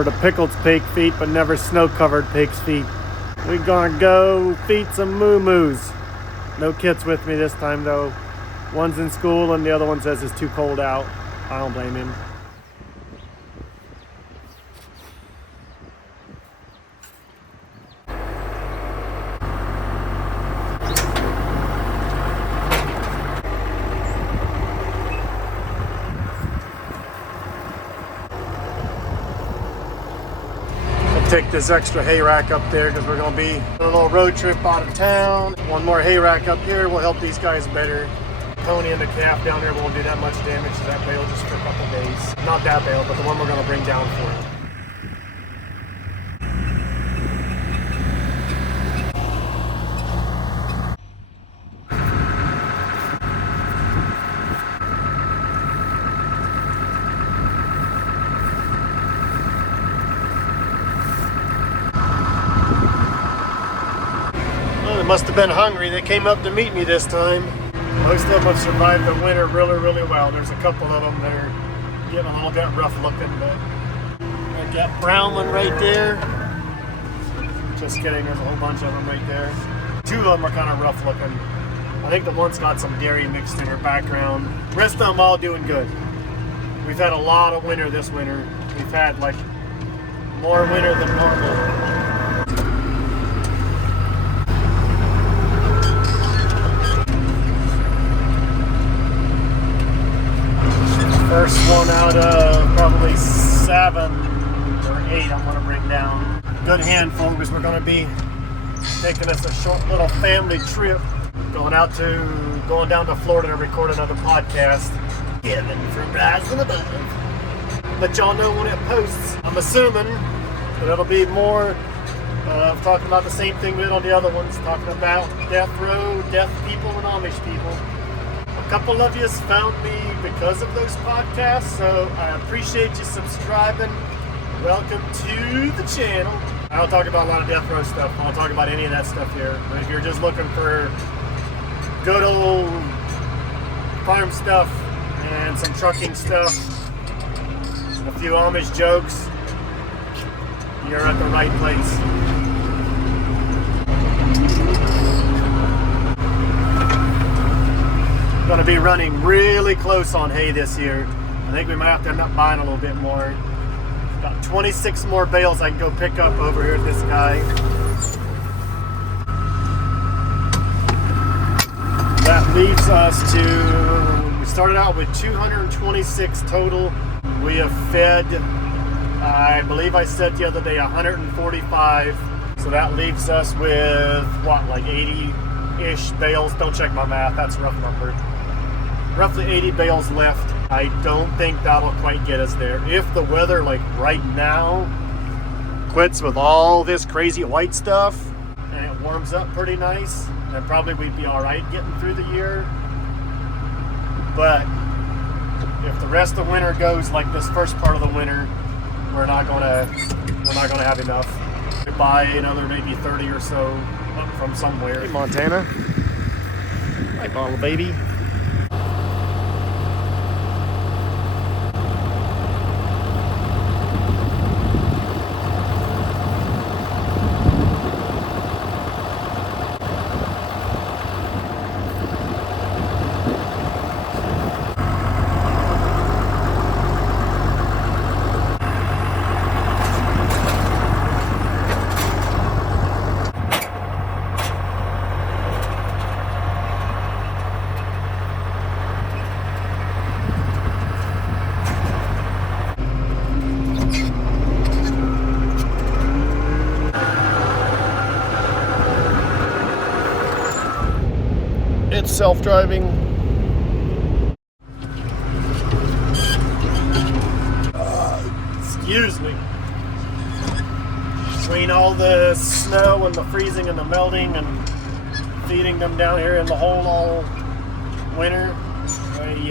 or the pickled pig feet, but never snow-covered pig's feet. We gonna go feed some moo-moos. No kids with me this time though. One's in school and the other one says it's too cold out. I don't blame him. Take this extra hay rack up there because we're going to be on a little road trip out of town. One more hay rack up here will help these guys better. Pony and the calf down there won't do that much damage to that bale just for a couple days. Not that bale, but the one we're going to bring down for it. Must have been hungry. They came up to meet me this time. Most of them have survived the winter really well. There's a couple of them that are getting a little bit rough looking, but I got brown one right there. Just kidding, there's a whole bunch of them right there. Two of them are kind of rough looking. I think the one's got some dairy mixed in her background. The rest of them all doing good. We've had a lot of winter this winter. We've had like more winter than normal. First one out of probably 7 or 8 I'm going to bring down. Good handful because we're going to be taking us a short little family trip. Going down to Florida to record another podcast. Given from Rise and Above. Let y'all know when it posts. I'm assuming that it'll be more of talking about the same thing we did on the other ones. Talking about death row, deaf people, and Amish people. A couple of you found me because of those podcasts, so I appreciate you subscribing. Welcome to the channel. I don't talk about a lot of death row stuff. I don't talk about any of that stuff here. But if you're just looking for good old farm stuff and some trucking stuff, a few Amish jokes, you're at the right place. Going to be running really close on hay this year. I think we might have to end up buying a little bit more. About 26 more bales I can go pick up over here at this guy. That leaves us to, we started out with 226 total. We have fed, I believe I said the other day, 145. So that leaves us with what, like 80-ish bales. Don't check my math, that's a rough number. Roughly 80 bales left. I don't think that'll quite get us there. If the weather, like right now, quits with all this crazy white stuff and it warms up pretty nice, then probably we'd be all right getting through the year. But if the rest of the winter goes like this first part of the winter, we're not gonna have enough to buy another maybe 30 or so up from somewhere. Hey, Montana. Hi, bottle baby. It's self-driving. Excuse me. Between all the snow and the freezing and the melting and feeding them down here in the hole all winter, we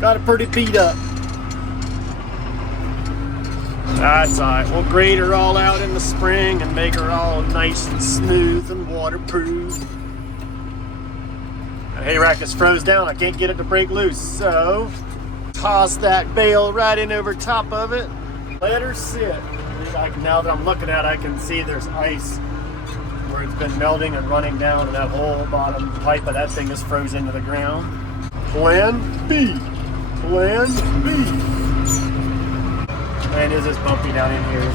got it pretty beat up. That's alright. We'll grade her all out in the spring and make her all nice and smooth and waterproof. The hay rack is froze down. I can't get it to break loose, so Toss that bale right in over top of it. Let her sit. Now that I'm looking at it, I can see there's ice where it's been melting and running down, and that whole bottom pipe of that thing is frozen to the ground. Plan B. Plan B. Man, is this bumpy down in here.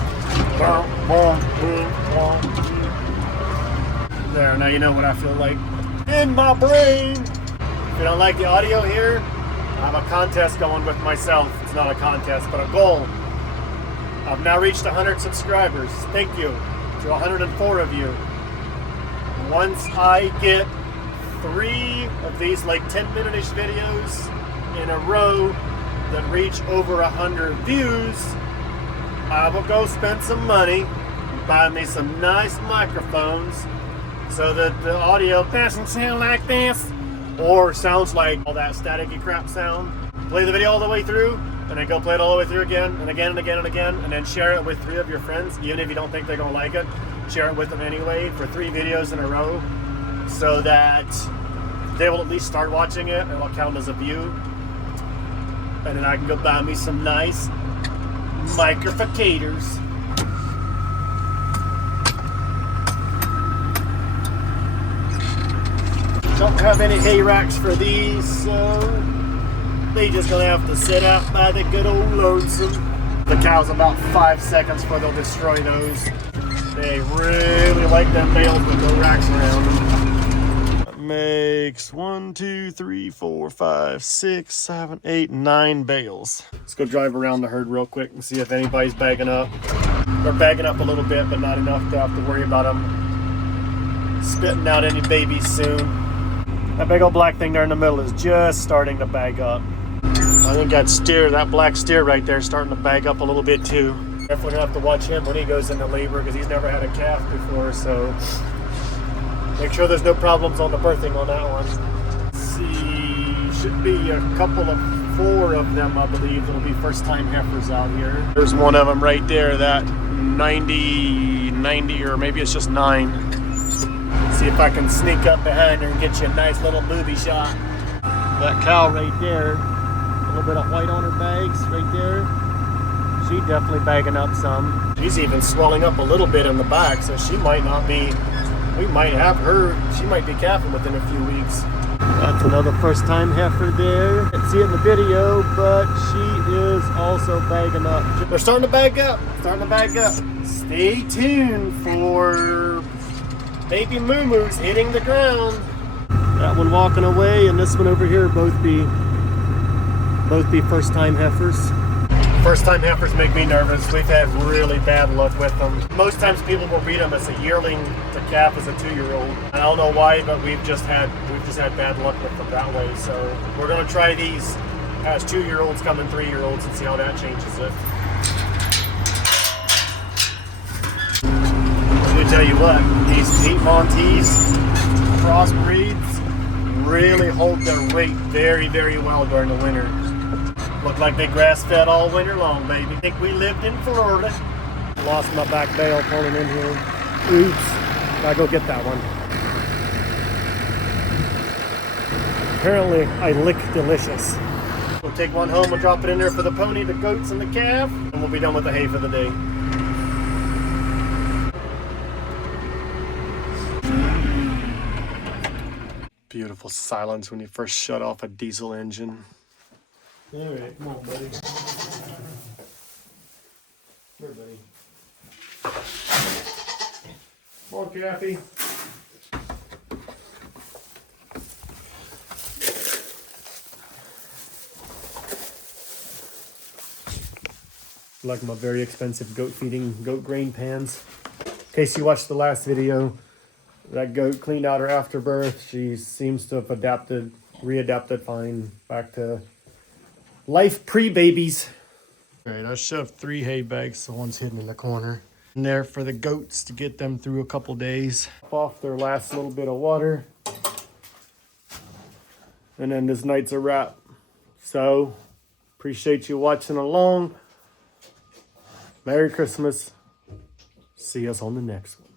There, now you know what I feel like in my brain. If you don't like the audio here, I have a contest going with myself. It's not a contest, but a goal. I've now reached 100 subscribers. Thank you to 104 of you. Once I get 3 of these like 10-minute-ish videos in a row that reach over 100 views, I will go spend some money and buy me some nice microphones so that the audio doesn't sound like this or sounds like all that staticky crap sound. Play the video all the way through and then go play it all the way through again and again and again and again, and then share it with 3 of your friends. Even if you don't think they're gonna like it, share it with them anyway for 3 videos in a row so that they will at least start watching it and it'll count as a view. And then I can go buy me some nice microficators. Don't have any hay racks for these, so they just gonna have to sit out by the good old lonesome. The cows about 5 seconds before they'll destroy those. They really like them bales with no racks around them. That makes 1, 2, 3, 4, 5, 6, 7, 8, 9 bales. Let's go drive around the herd real quick and see if anybody's bagging up. They're bagging up a little bit, but not enough to have to worry about them spitting out any babies soon. That big old black thing there in the middle is just starting to bag up. I think that black steer right there is starting to bag up a little bit too. Definitely gonna have to watch him when he goes into labor because he's never had a calf before, so make sure there's no problems on the birthing on that one. Let's see, should be a couple of 4 of them, I believe. It'll be first time heifers out here. There's one of them right there, that 90, or maybe it's just 9. See if I can sneak up behind her and get you a nice little booby shot. That cow right there, a little bit of white on her bags right there. She definitely bagging up some. She's even swelling up a little bit in the back, so she might not be, we might have her, she might be calving within a few weeks. That's another first time heifer there. Can't see it in the video, but she is also bagging up. They're starting to bag up, Stay tuned for baby moo-moos hitting the ground. That one walking away and this one over here both be first time heifers. First time heifers make me nervous. We've had really bad luck with them. Most times people will breed them as a yearling to calf as a 2-year-old. I don't know why, but we've just had bad luck with them that way. So we're gonna try these as 2-year-olds coming 3-year-olds and see how that changes it. Let me tell you what, these Pete Montees crossbreeds really hold their weight very, very well during the winter. Look like they grass-fed all winter long, baby. Think we lived in Florida. Lost my back bale pulling in here. Oops, gotta go get that one. Apparently, I lick delicious. We'll take one home, we'll drop it in there for the pony, the goats, and the calf, and we'll be done with the hay for the day. Beautiful silence when you first shut off a diesel engine. All right, come on, buddy. Here, buddy. Come on, Kathy. Like my very expensive goat feeding goat grain pans. In case you watched the last video, that goat cleaned out her afterbirth. She seems to have readapted fine back to life pre-babies. All right, I shoved 3 hay bags, so one's hidden in the corner. In there for the goats to get them through a couple days. Off their last little bit of water. And then this night's a wrap. So, appreciate you watching along. Merry Christmas. See us on the next one.